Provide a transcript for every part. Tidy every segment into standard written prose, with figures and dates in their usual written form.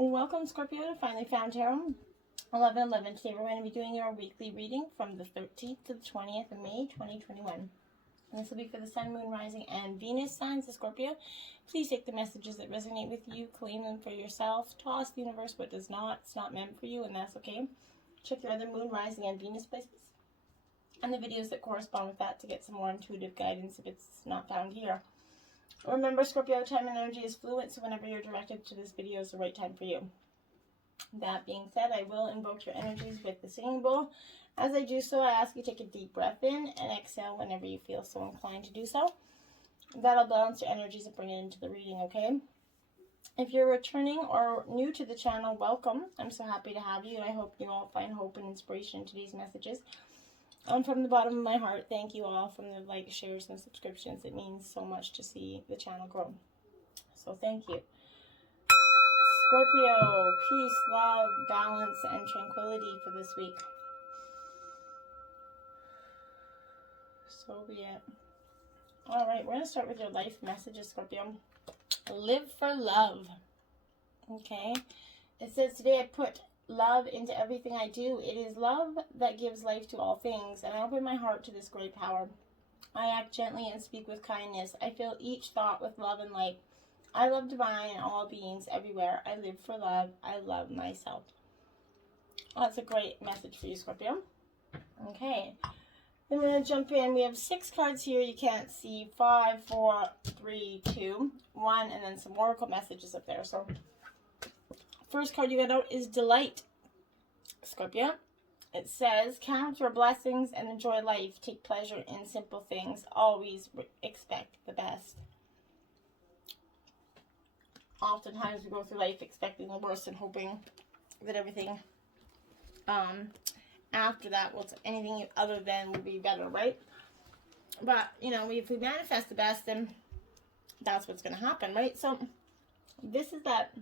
Welcome, Scorpio, to Finally Found Tarot. 11/11. Today we're going to be doing your weekly reading from the 13th to the 20th of May, 2021. And this will be for the Sun, Moon, Rising, and Venus signs of Scorpio. Please take the messages that resonate with you, claim them for yourself, toss the universe what does not. It's not meant for you, and that's okay. Check your other Moon, Rising, and Venus places and the videos that correspond with that to get some more intuitive guidance if it's not found here. Remember, Scorpio, time and energy is fluid, so whenever you're directed to this video is the right time for you. That being said, I will invoke your energies with the singing bowl. As I do so, I ask you to take a deep breath in and exhale whenever you feel so inclined to do so. That'll balance your energies and bring it into the reading, okay? If you're returning or new to the channel, welcome. I'm so happy to have you, and I hope you all find hope and inspiration in today's messages. From the bottom of my heart, thank you all from the likes, shares, and subscriptions. It means so much to see the channel grow. So thank you. Scorpio, peace, love, balance, and tranquility for this week. So be it. Alright, we're going to start with your life messages, Scorpio. Live for love. Okay. It says, today I put love into everything I do. It is love that gives life to all things, and I open my heart to this great power. I act gently and speak with kindness. I fill each thought with love and light. I love divine and all beings everywhere. I live for love. I love myself. Well, that's a great message for you, Scorpio. Okay. Then we're going to jump in. We have 6 cards here you can't see. 5, 4, 3, 2, 1, and then some oracle messages up there. So first card you got out is Delight, Scorpio. It says, count your blessings and enjoy life. Take pleasure in simple things. Always expect the best. Oftentimes we go through life expecting the worst and hoping that everything after that, anything other than would be better, right? But, you know, if we manifest the best, then that's what's going to happen, right? So this is that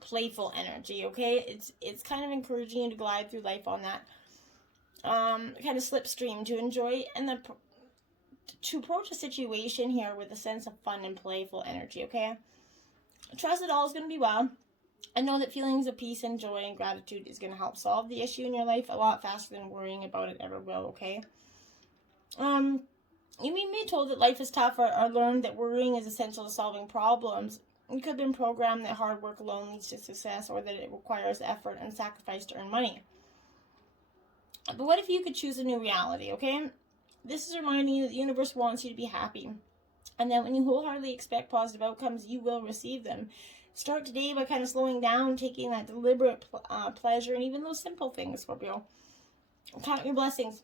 playful energy, okay? It's kind of encouraging you to glide through life on that kind of slipstream, to enjoy and to approach a situation here with a sense of fun and playful energy, okay? Trust that all is going to be well. I know that feelings of peace and joy and gratitude is going to help solve the issue in your life a lot faster than worrying about it ever will, okay? You may be told that life is tough, or learned that worrying is essential to solving problems. You could have been programmed that hard work alone leads to success, or that it requires effort and sacrifice to earn money. But what if you could choose a new reality, okay? This is reminding you that the universe wants you to be happy, and that when you wholeheartedly expect positive outcomes, you will receive them. Start today by kind of slowing down, taking that deliberate pleasure in even those simple things, Scorpio. Count your blessings,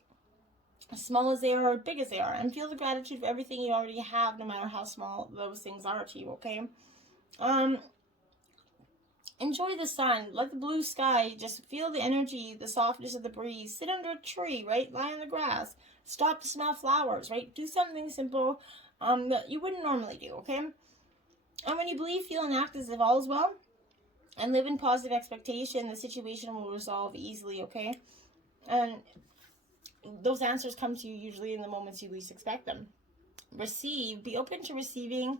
as small as they are or big as they are, and feel the gratitude for everything you already have, no matter how small those things are to you, okay? Enjoy the sun. Let the blue sky, just feel the energy, the softness of the breeze. Sit under a tree, right? Lie on the grass. Stop to smell flowers, right? Do something simple that you wouldn't normally do, okay? And when you believe, feel, and act as if all is well, and live in positive expectation, the situation will resolve easily, okay? And those answers come to you usually in the moments you least expect them. Receive. Be open to receiving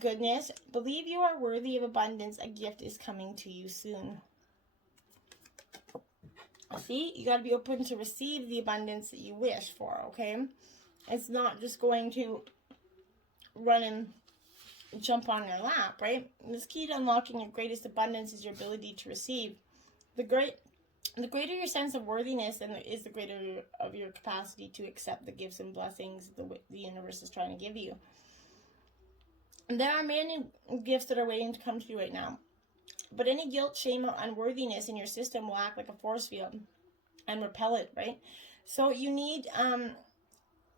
goodness. Believe you are worthy of abundance. A gift is coming to you soon. See, you got to be open to receive the abundance that you wish for, okay? It's not just going to run and jump on your lap, right? This key to unlocking your greatest abundance is your ability to receive. The greater your sense of worthiness, and is the greater of your capacity to accept the gifts and blessings the universe is trying to give you. There are many gifts that are waiting to come to you right now, but any guilt, shame, or unworthiness in your system will act like a force field and repel it, right? So you need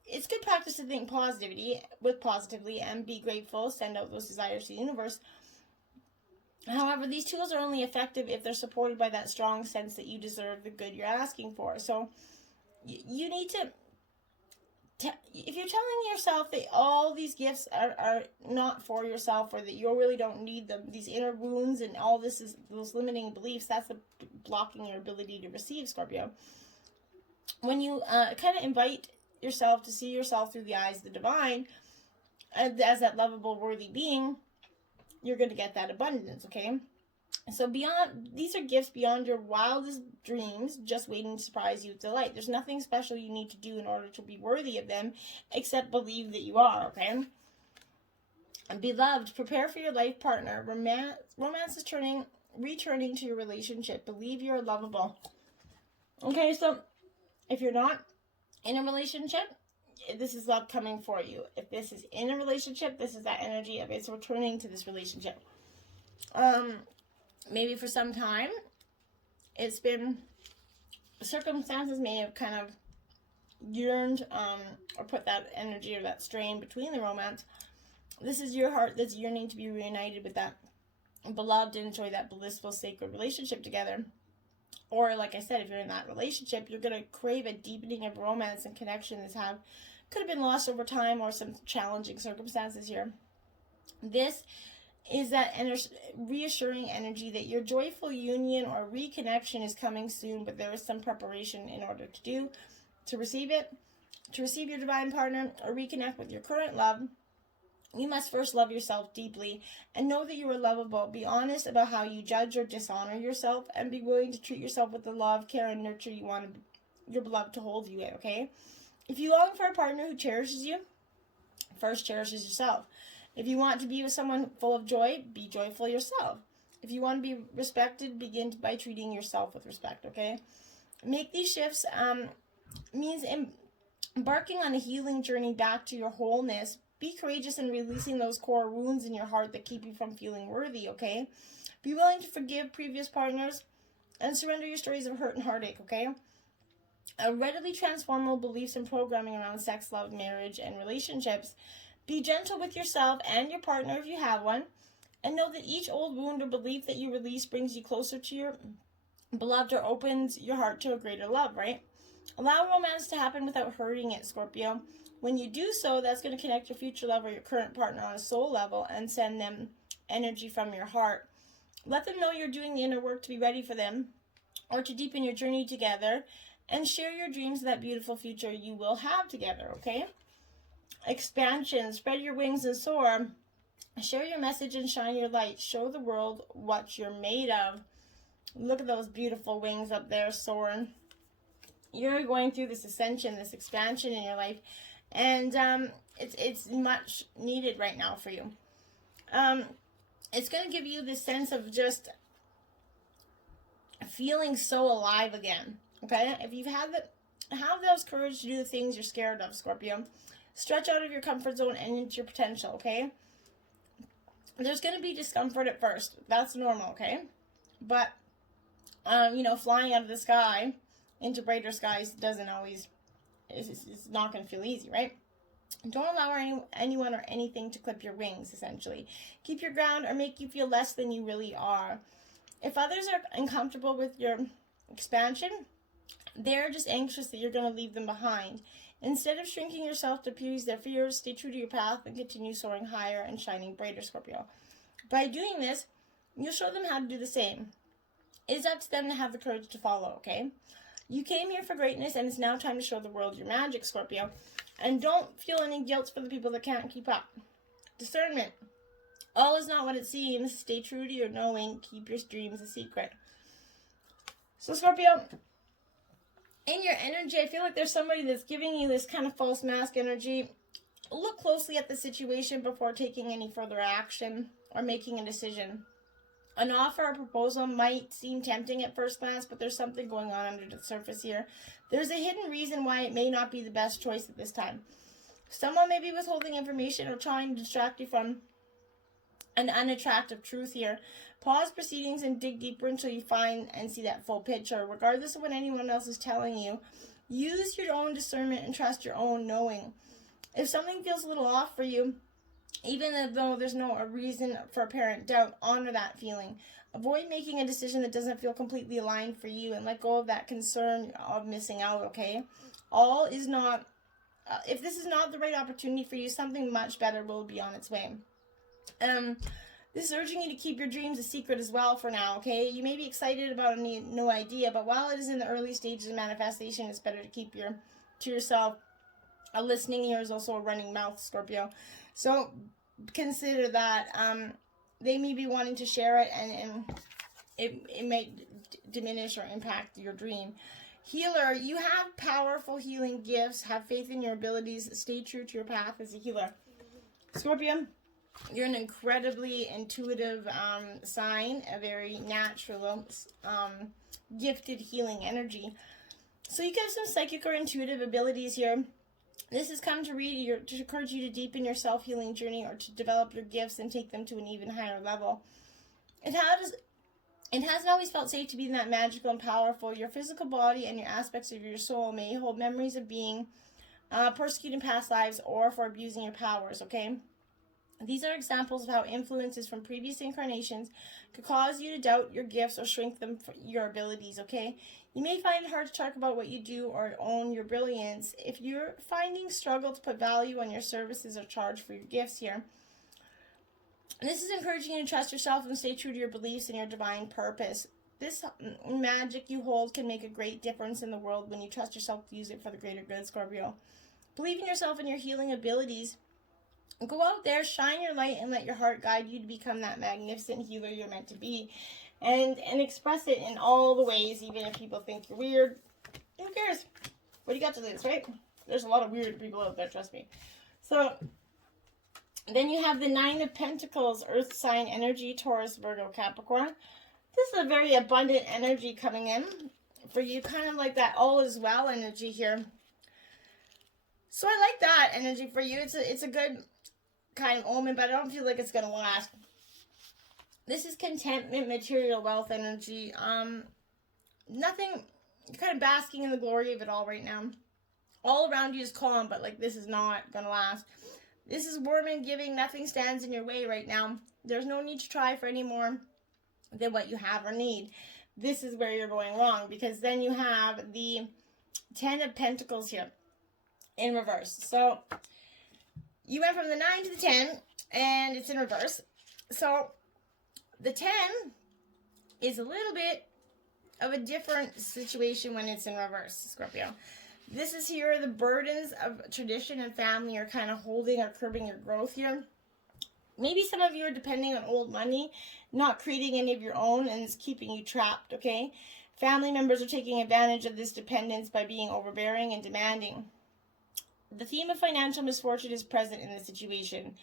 it's good practice to think positively and be grateful, send out those desires to the universe. However, these tools are only effective if they're supported by that strong sense that you deserve the good you're asking for. So you need to, if you're telling yourself that all these gifts are not for yourself, or that you really don't need them, these inner wounds and all this is those limiting beliefs, that's blocking your ability to receive, Scorpio. When you kind of invite yourself to see yourself through the eyes of the divine, as that lovable, worthy being, you're going to get that abundance, okay? So these are gifts beyond your wildest dreams, just waiting to surprise you with delight. There's nothing special you need to do in order to be worthy of them, except believe that you are, okay? And beloved, prepare for your life partner. Romance is returning to your relationship. Believe you're lovable. Okay, so if you're not in a relationship, this is love coming for you. If this is in a relationship, this is that energy of it's returning to this relationship. Maybe for some time, it's been, circumstances may have kind of yearned or put that energy or that strain between the romance. This is your heart that's yearning to be reunited with that beloved and enjoy that blissful, sacred relationship together. Or, like I said, if you're in that relationship, you're going to crave a deepening of romance and connection that could have been lost over time or some challenging circumstances here. This is that reassuring energy that your joyful union or reconnection is coming soon, but there is some preparation in order to receive it. To receive your divine partner or reconnect with your current love, you must first love yourself deeply and know that you are lovable. Be honest about how you judge or dishonor yourself, and be willing to treat yourself with the love, care, and nurture you want your beloved to hold you in, okay? If you long for a partner who cherishes you, first cherishes yourself. If you want to be with someone full of joy, be joyful yourself. If you want to be respected, begin by treating yourself with respect, okay? Make these shifts means embarking on a healing journey back to your wholeness. Be courageous in releasing those core wounds in your heart that keep you from feeling worthy, okay? Be willing to forgive previous partners and surrender your stories of hurt and heartache, okay? Readily transformable beliefs and programming around sex, love, marriage, and relationships. Be gentle with yourself and your partner if you have one, and know that each old wound or belief that you release brings you closer to your beloved or opens your heart to a greater love, right? Allow romance to happen without hurting it, Scorpio. When you do so, that's going to connect your future love or your current partner on a soul level and send them energy from your heart. Let them know you're doing the inner work to be ready for them or to deepen your journey together, and share your dreams of that beautiful future you will have together, okay? Expansion, spread your wings and soar. Share your message and shine your light. Show the world what you're made of. Look at those beautiful wings up there soaring. You're going through this ascension, this expansion in your life, and it's much needed right now for you. It's going to give you this sense of just feeling so alive again, okay? If you've have those courage to do the things you're scared of, Scorpio, stretch out of your comfort zone and into your potential, okay? There's going to be discomfort at first. That's normal, okay? But, flying out of the sky into brighter skies doesn't always, it's not going to feel easy, right? Don't allow anyone or anything to clip your wings, essentially. Keep your ground or make you feel less than you really are. If others are uncomfortable with your expansion, they're just anxious that you're going to leave them behind. Instead of shrinking yourself to appease their fears, stay true to your path and continue soaring higher and shining brighter, Scorpio. By doing this, you'll show them how to do the same. It's up to them to have the courage to follow, okay? You came here for greatness, and it's now time to show the world your magic, Scorpio. And don't feel any guilt for the people that can't keep up. Discernment. All is not what it seems. Stay true to your knowing. Keep your dreams a secret. So, Scorpio, in your energy, I feel like there's somebody that's giving you this kind of false mask energy. Look closely at the situation before taking any further action or making a decision. An offer or proposal might seem tempting at first glance, but there's something going on under the surface here. There's a hidden reason why it may not be the best choice at this time. Someone may be withholding information or trying to distract you from an unattractive truth here. Pause proceedings and dig deeper until you find and see that full picture. Regardless of what anyone else is telling you, use your own discernment and trust your own knowing. If something feels a little off for you, even though there's no reason for apparent doubt, honor that feeling. Avoid making a decision that doesn't feel completely aligned for you, and let go of that concern of missing out, okay? If this is not the right opportunity for you, something much better will be on its way. This is urging you to keep your dreams a secret as well for now, okay? You may be excited about a new idea, but while it is in the early stages of manifestation, it's better to keep to yourself. A listening ear is also a running mouth, Scorpio. So consider that. They may be wanting to share it, and it may diminish or impact your dream. Healer, you have powerful healing gifts. Have faith in your abilities. Stay true to your path as a healer. Scorpio, you're an incredibly intuitive sign, a very natural, gifted healing energy. So you get some psychic or intuitive abilities here. This has come to encourage you to deepen your self-healing journey or to develop your gifts and take them to an even higher level. It hasn't always felt safe to be that magical and powerful. Your physical body and your aspects of your soul may hold memories of being persecuted in past lives or for abusing your powers, okay? These are examples of how influences from previous incarnations could cause you to doubt your gifts or shrink them for your abilities, okay? You may find it hard to talk about what you do or own your brilliance if you're finding struggle to put value on your services or charge for your gifts here. This is encouraging you to trust yourself and stay true to your beliefs and your divine purpose. This magic you hold can make a great difference in the world when you trust yourself to use it for the greater good, Scorpio. Believe in yourself and your healing abilities. Go out there, shine your light, and let your heart guide you to become that magnificent healer you're meant to be. And express it in all the ways, even if people think you're weird. Who cares? What do you got to lose, right? There's a lot of weird people out there, trust me. So, then you have the Nine of Pentacles, Earth sign energy, Taurus, Virgo, Capricorn. This is a very abundant energy coming in for you, kind of like that all is well energy here. So I like that energy for you. It's a good kind of omen, but I don't feel like it's going to last. This is contentment, material wealth energy. Nothing, you're kind of basking in the glory of it all right now. All around you is calm, but like this is not going to last. This is warm and giving. Nothing stands in your way right now. There's no need to try for any more than what you have or need. This is where you're going wrong, because then you have the 10 of Pentacles here in reverse. So you went from the 9 to the 10, and it's in reverse. So the 10 is a little bit of a different situation when it's in reverse, Scorpio. This is here, the burdens of tradition and family are kind of holding or curbing your growth here. Maybe some of you are depending on old money, not creating any of your own, and it's keeping you trapped, okay? Family members are taking advantage of this dependence by being overbearing and demanding. The theme of financial misfortune is present in the situation.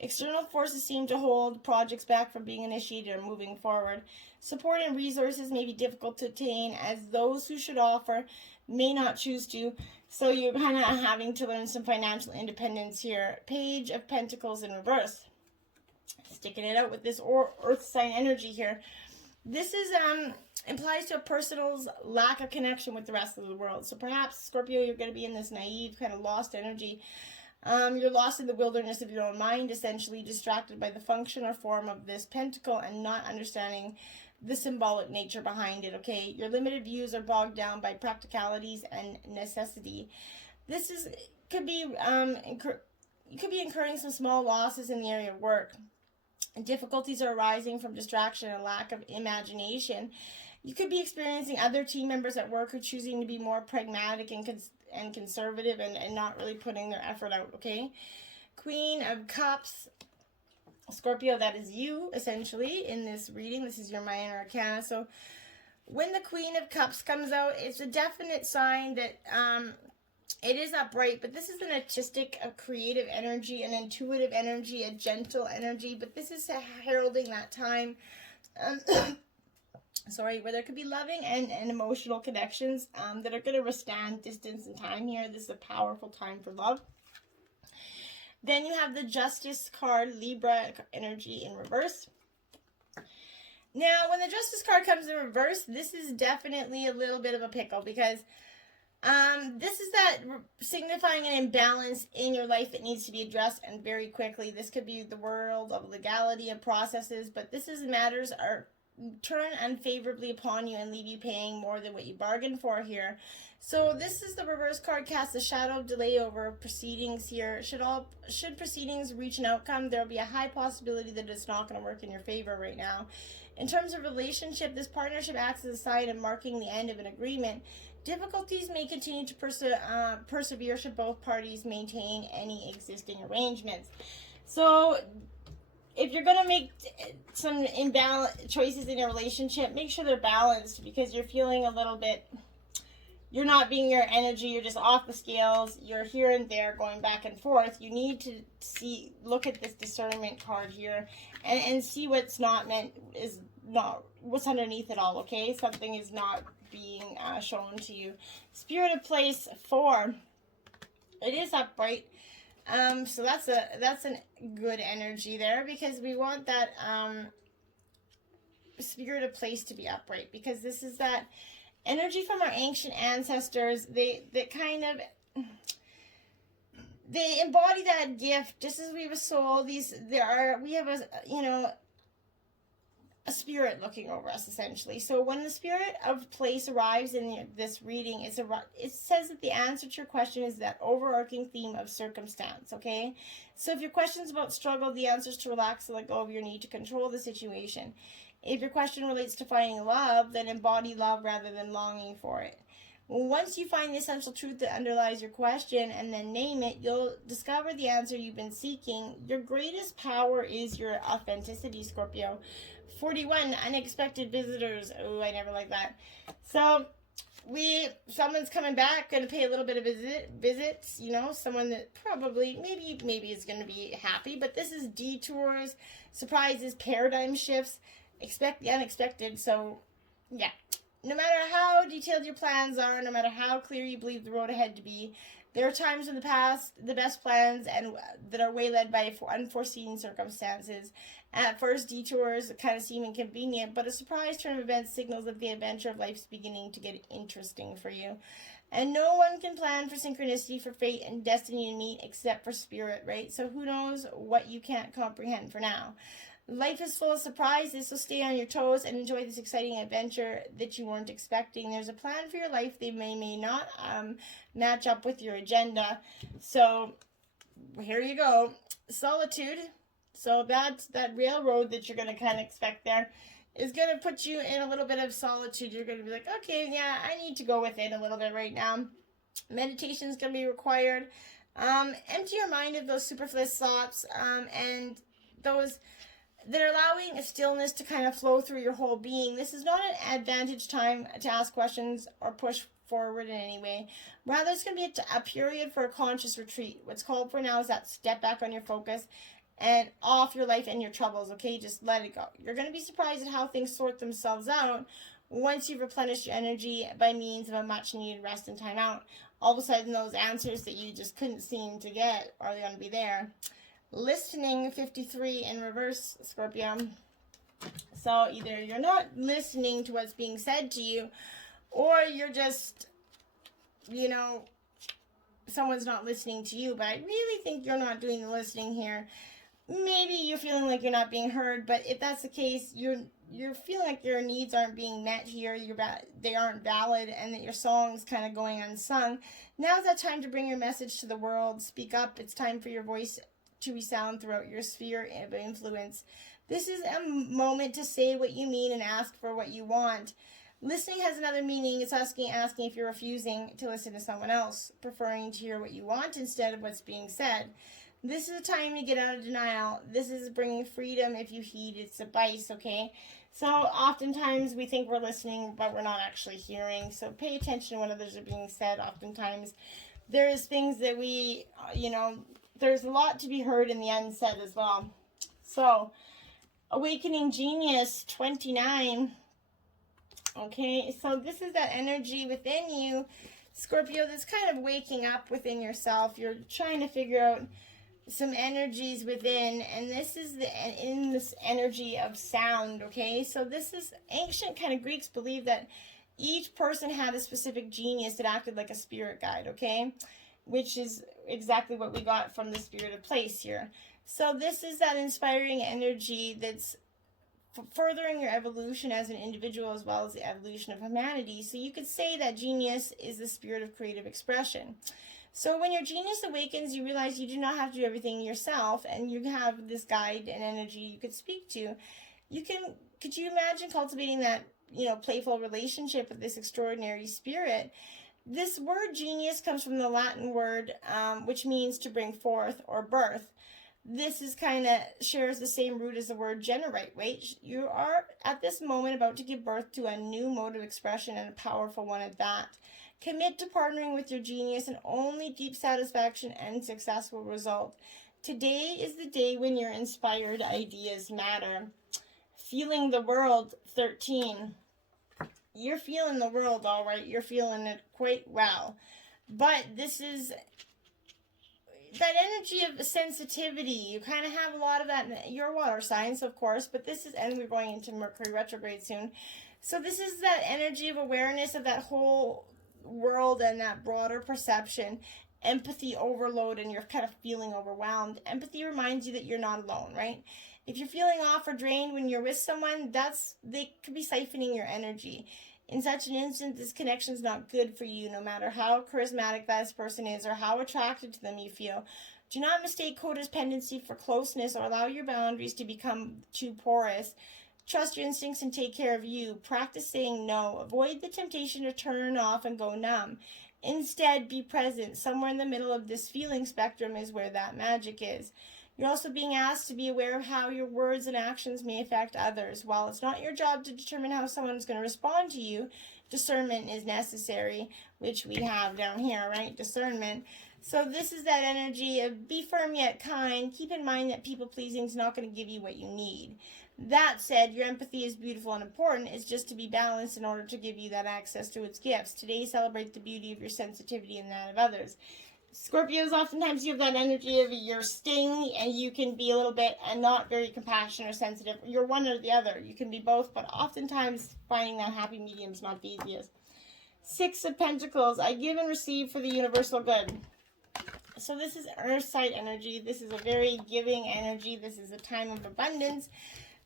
External forces seem to hold projects back from being initiated or moving forward. Support and resources may be difficult to attain, as those who should offer may not choose to. So you're kind of having to learn some financial independence here. Page of Pentacles in reverse. Sticking it out with this earth sign energy here. This is implies to a person's lack of connection with the rest of the world. So perhaps, Scorpio, you're going to be in this naive, kind of lost energy. You're lost in the wilderness of your own mind, essentially distracted by the function or form of this pentacle and not understanding the symbolic nature behind it, okay? Your limited views are bogged down by practicalities and necessity. This could be you could be incurring some small losses in the area of work. Difficulties are arising from distraction and lack of imagination. You could be experiencing other team members at work who are choosing to be more pragmatic and conservative and not really putting their effort out, okay? Queen of Cups, Scorpio, that is you, essentially, in this reading. This is your minor arcana. So when the Queen of Cups comes out, it's a definite sign that it is upright, but this is an artistic, a creative energy, an intuitive energy, a gentle energy, but this is heralding that time, where there could be loving and emotional connections that are going to withstand distance and time here. This is a powerful time for love. Then you have the Justice card, Libra energy in reverse. Now, when the Justice card comes in reverse, this is definitely a little bit of a pickle, because this is that signifying an imbalance in your life that needs to be addressed, and very quickly. This could be the world of legality and processes, but this is matters are turn unfavorably upon you and leave you paying more than what you bargained for here. So this is the reverse card, casts a shadow of delay over proceedings here. Should proceedings reach an outcome, there will be a high possibility that it's not going to work in your favor right now. In terms of relationship, this partnership acts as a sign of marking the end of an agreement. Difficulties may continue to persevere should both parties maintain any existing arrangements. So if you're going to make some choices in your relationship, make sure they're balanced, because you're feeling a little bit, you're not being your energy, you're just off the scales, you're here and there going back and forth. You need to look at this discernment card here and see what's not meant, is not, what's underneath it all, okay? Something is not being shown to you. Spirit of place 4, it is upright. So that's a good energy there, because we want that spirit of place to be upright, because this is that energy from our ancient ancestors. They embody that gift, just as we were soul. We have a spirit looking over us, essentially. So when the spirit of place arrives in this reading, it says that the answer to your question is that overarching theme of circumstance, okay? So if your question's about struggle, the answer is to relax and let go of your need to control the situation. If your question relates to finding love, then embody love rather than longing for it. Once you find the essential truth that underlies your question and then name it, you'll discover the answer you've been seeking. Your greatest power is your authenticity, Scorpio. 41, unexpected visitors. Oh, I never like that. So someone's coming back, going to pay a little bit of visits, someone that probably, maybe is going to be happy, but this is detours, surprises, paradigm shifts. Expect the unexpected. So, yeah. No matter how detailed your plans are, no matter how clear you believe the road ahead to be, there are times in the past, the best plans that are waylaid by unforeseen circumstances. At first, detours kind of seem inconvenient, but a surprise turn of events signals that the adventure of life is beginning to get interesting for you. And no one can plan for synchronicity, for fate and destiny to meet, except for spirit, right? So who knows what you can't comprehend for now. Life is full of surprises, so stay on your toes and enjoy this exciting adventure that you weren't expecting. There's a plan for your life. They may not match up with your agenda. So here you go. Solitude. So that railroad that you're going to kind of expect there is going to put you in a little bit of solitude. You're going to be like, okay, yeah, I need to go with it a little bit right now. Meditation is going to be required. Empty your mind of those superfluous thoughts and those that are allowing a stillness to kind of flow through your whole being. This is not an advantage time to ask questions or push forward in any way. Rather, it's going to be a period for a conscious retreat. What's called for now is that step back on your focus and off your life and your troubles, okay? Just let it go. You're going to be surprised at how things sort themselves out once you've replenished your energy by means of a much-needed rest and time out. All of a sudden, those answers that you just couldn't seem to get are going to be there. Listening, 53 in reverse, Scorpio. So either you're not listening to what's being said to you, or you're just, someone's not listening to you. But I really think you're not doing the listening here. Maybe you're feeling like you're not being heard, but if that's the case, you're feeling like your needs aren't being met here, they aren't valid, and that your song's kind of going unsung. Now's that time to bring your message to the world. Speak up. It's time for your voice to resound throughout your sphere of influence. This is a moment to say what you mean and ask for what you want. Listening has another meaning. It's asking if you're refusing to listen to someone else, preferring to hear what you want instead of what's being said. This is a time to get out of denial. This is bringing freedom if you heed its advice, okay? So oftentimes we think we're listening, but we're not actually hearing. So pay attention to what others are being said. Oftentimes there's things that there's a lot to be heard in the unsaid as well. So, Awakening Genius 29. Okay, so this is that energy within you, Scorpio, that's kind of waking up within yourself. You're trying to figure out some energies within, and this is in this energy of sound, okay? So this is ancient kind of Greeks believe that each person had a specific genius that acted like a spirit guide, okay? Which is exactly what we got from the spirit of place here. So this is that inspiring energy that's furthering your evolution as an individual as well as the evolution of humanity. So you could say that genius is the spirit of creative expression. So when your genius awakens, you realize you do not have to do everything yourself, and you have this guide and energy you could speak to. Could you imagine cultivating that, playful relationship with this extraordinary spirit? This word genius comes from the Latin word, which means to bring forth or birth. this is kind of shares the same root as the word generate, right? You are at this moment about to give birth to a new mode of expression, and a powerful one at that. Commit to partnering with your genius, and only deep satisfaction and success will result. Today is the day when your inspired ideas matter. Feeling the world, 13. You're feeling the world all right. You're feeling it quite well. But this is that energy of sensitivity. You kind of have a lot of that in your water signs, of course, but this is, and we're going into Mercury retrograde soon. So this is that energy of awareness of that whole world and that broader perception. Empathy overload, and you're kind of feeling overwhelmed. Empathy reminds you that you're not alone, right? If you're feeling off or drained when you're with someone, they could be siphoning your energy. In such an instant, this connection is not good for you, no matter how charismatic that person is or how attracted to them you feel. Do not mistake codependency for closeness, or allow your boundaries to become too porous. Trust your instincts and take care of you. Practice saying no. Avoid the temptation to turn off and go numb. Instead, be present. Somewhere in the middle of this feeling spectrum is where that magic is. You're also being asked to be aware of how your words and actions may affect others. While it's not your job to determine how someone's going to respond to you, discernment is necessary, which we have down here, right? Discernment. So this is that energy of be firm yet kind. Keep in mind that people-pleasing is not going to give you what you need. That said, your empathy is beautiful and important. It's just to be balanced in order to give you that access to its gifts. Today, celebrate the beauty of your sensitivity and that of others. Scorpios, oftentimes you have that energy of your sting, and you can be a little bit and not very compassionate or sensitive. You're one or the other. You can be both, but oftentimes finding that happy medium is not the easiest. 6 of Pentacles, I give and receive for the universal good. So this is earth side energy. This is a very giving energy. This is a time of abundance.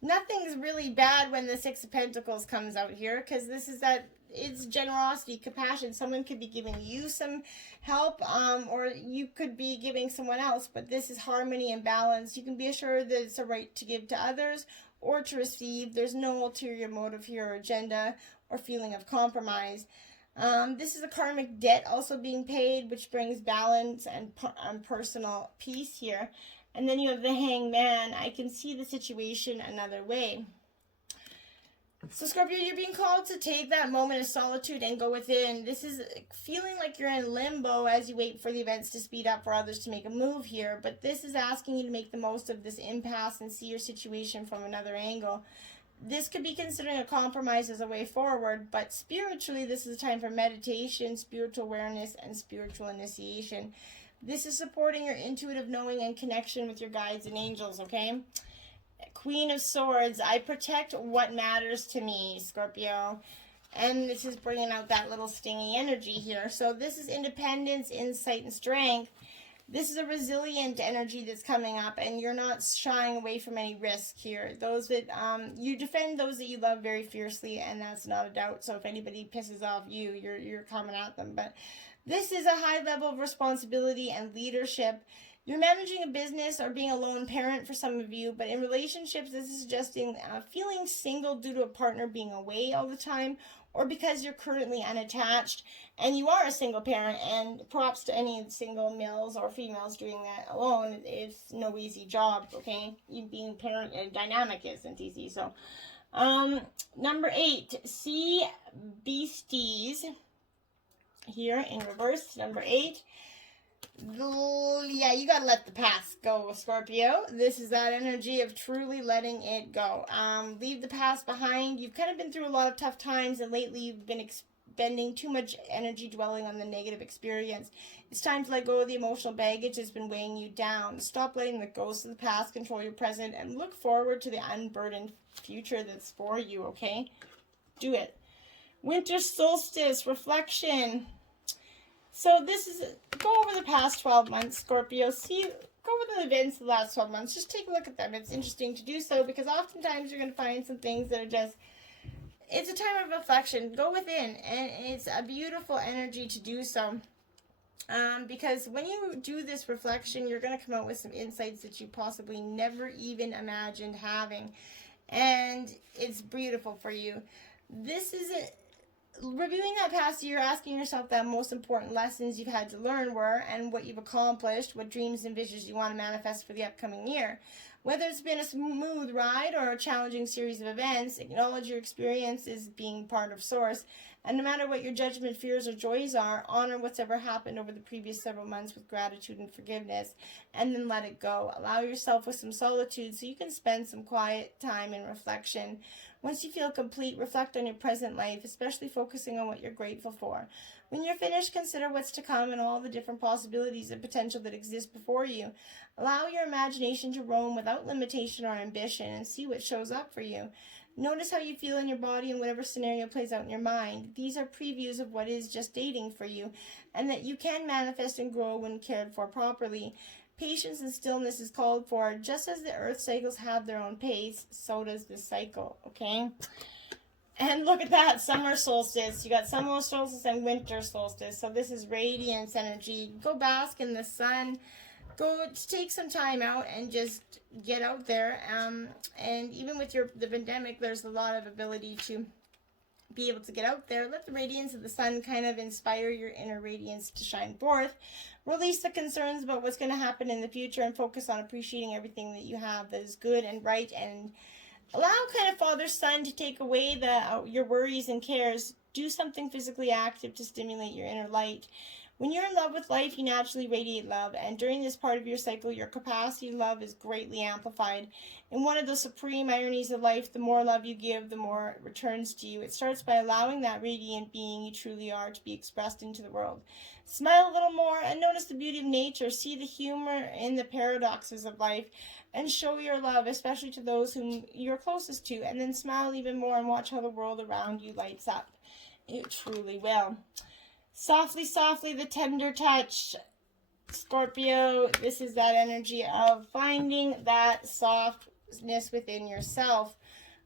Nothing's really bad when the 6 of Pentacles comes out here, because this is that, it's generosity, compassion. Someone could be giving you some help, or you could be giving someone else, but this is harmony and balance. You can be assured that it's a right to give to others or to receive. There's no ulterior motive here or agenda or feeling of compromise. This is a karmic debt also being paid, which brings balance and personal peace here. And then you have the Hangman. I can see the situation another way. So Scorpio, you're being called to take that moment of solitude and go within. This is feeling like you're in limbo as you wait for the events to speed up for others to make a move here. But this is asking you to make the most of this impasse and see your situation from another angle. This could be considering a compromise as a way forward, but spiritually, this is a time for meditation, spiritual awareness, and spiritual initiation. This is supporting your intuitive knowing and connection with your guides and angels, okay? Queen of Swords, I protect what matters to me, Scorpio. And this is bringing out that little stingy energy here. So this is independence, insight, and strength. This is a resilient energy that's coming up, and you're not shying away from any risk here. Those that you defend those that you love very fiercely, and that's not a doubt. So if anybody pisses off you, you're coming at them. But this is a high level of responsibility and leadership. You're managing a business or being a lone parent for some of you, but in relationships, this is suggesting feeling single due to a partner being away all the time, or because you're currently unattached and you are a single parent. And props to any single males or females doing that alone. It's no easy job, okay? You being parent and dynamic isn't easy. So, number 8, sea beasties here in reverse. Number 8. Yeah, you gotta let the past go, Scorpio. This is that energy of truly letting it go. Leave the past behind. You've kind of been through a lot of tough times, and lately you've been expending too much energy dwelling on the negative experience. It's time to let go of the emotional baggage that's been weighing you down. Stop letting the ghosts of the past control your present, and look forward to the unburdened future that's for you, okay? Do it. Winter solstice, reflection. So this is, go over the past 12 months, Scorpio. Go over the events of the last 12 months. Just take a look at them. It's interesting to do so, because oftentimes you're going to find some things that are just, it's a time of reflection. Go within, and it's a beautiful energy to do so. Because when you do this reflection, you're going to come out with some insights that you possibly never even imagined having. And it's beautiful for you. This is reviewing that past year, asking yourself the most important lessons you've had to learn were, and what you've accomplished, what dreams and visions you want to manifest for the upcoming year. Whether it's been a smooth ride or a challenging series of events, acknowledge your experience as being part of Source. And no matter what your judgment, fears, or joys are, honor what's ever happened over the previous several months with gratitude and forgiveness, and then let it go. Allow yourself with some solitude so you can spend some quiet time in reflection. Once you feel complete, reflect on your present life, especially focusing on what you're grateful for. When you're finished, consider what's to come and all the different possibilities and potential that exist before you. Allow your imagination to roam without limitation or ambition and see what shows up for you. Notice how you feel in your body and whatever scenario plays out in your mind. These are previews of what is just dating for you, and that you can manifest and grow when cared for properly. Patience and stillness is called for. Just as the earth cycles have their own pace, so does this cycle, okay? And look at that, summer solstice. You got summer solstice and winter solstice. So this is radiance energy. Go bask in the sun. Go take some time out and just get out there. And even with the pandemic, there's a lot of ability to be able to get out there. Let the radiance of the sun kind of inspire your inner radiance to shine forth. Release the concerns about what's going to happen in the future and focus on appreciating everything that you have that is good and right, and allow kind of Father Sun to take away your worries and cares. Do something physically active to stimulate your inner light. When you're in love with life, you naturally radiate love, and during this part of your cycle, your capacity to love is greatly amplified. In one of the supreme ironies of life, the more love you give, the more it returns to you. It starts by allowing that radiant being you truly are to be expressed into the world. Smile a little more and notice the beauty of nature. See the humor in the paradoxes of life, and show your love, especially to those whom you're closest to, and then smile even more and watch how the world around you lights up. It truly will. Softly, softly, the tender touch. Scorpio, this is that energy of finding that softness within yourself.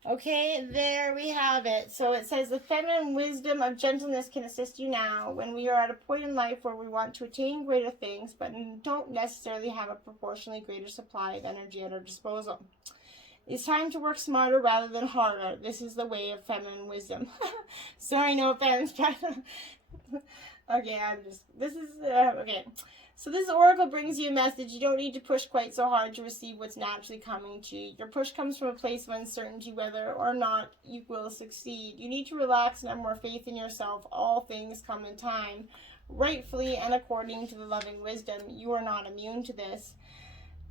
Okay, there we have it. So it says the feminine wisdom of gentleness can assist you now when we are at a point in life where we want to attain greater things, but don't necessarily have a proportionally greater supply of energy at our disposal. It's time to work smarter rather than harder. This is the way of feminine wisdom. Sorry, no offense, but okay, okay. So this oracle brings you a message. You don't need to push quite so hard to receive what's naturally coming to you. Your push comes from a place of uncertainty whether or not you will succeed. You need to relax and have more faith in yourself. All things come in time, rightfully and according to the loving wisdom. You are not immune to this.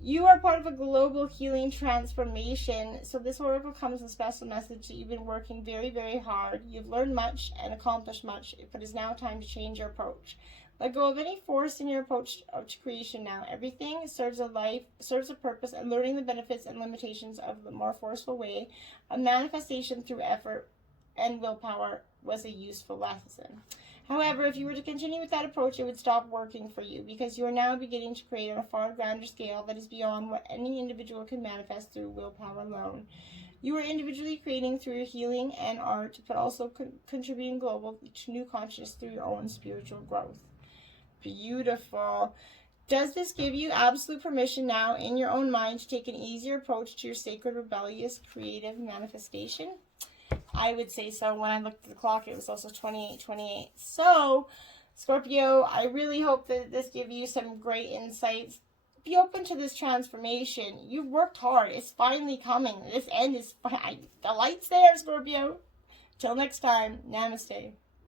You are part of a global healing transformation. So this oracle comes with a special message that you've been working very, very hard. You've learned much and accomplished much, but it's now time to change your approach. Let go of any force in your approach to creation now. Everything serves a life, serves a purpose, and learning the benefits and limitations of the more forceful way of manifestation through effort and willpower was a useful lesson. However, if you were to continue with that approach, it would stop working for you because you are now beginning to create on a far grander scale that is beyond what any individual can manifest through willpower alone. You are individually creating through your healing and art, but also contributing global to new consciousness through your own spiritual growth. Beautiful. Does this give you absolute permission now in your own mind to take an easier approach to your sacred, rebellious, creative manifestation? I would say so. When I looked at the clock, it was also 28:28. So, Scorpio, I really hope that this gives you some great insights. Be open to this transformation. You've worked hard. It's finally coming. This end is fine. The light's there, Scorpio. Till next time, namaste.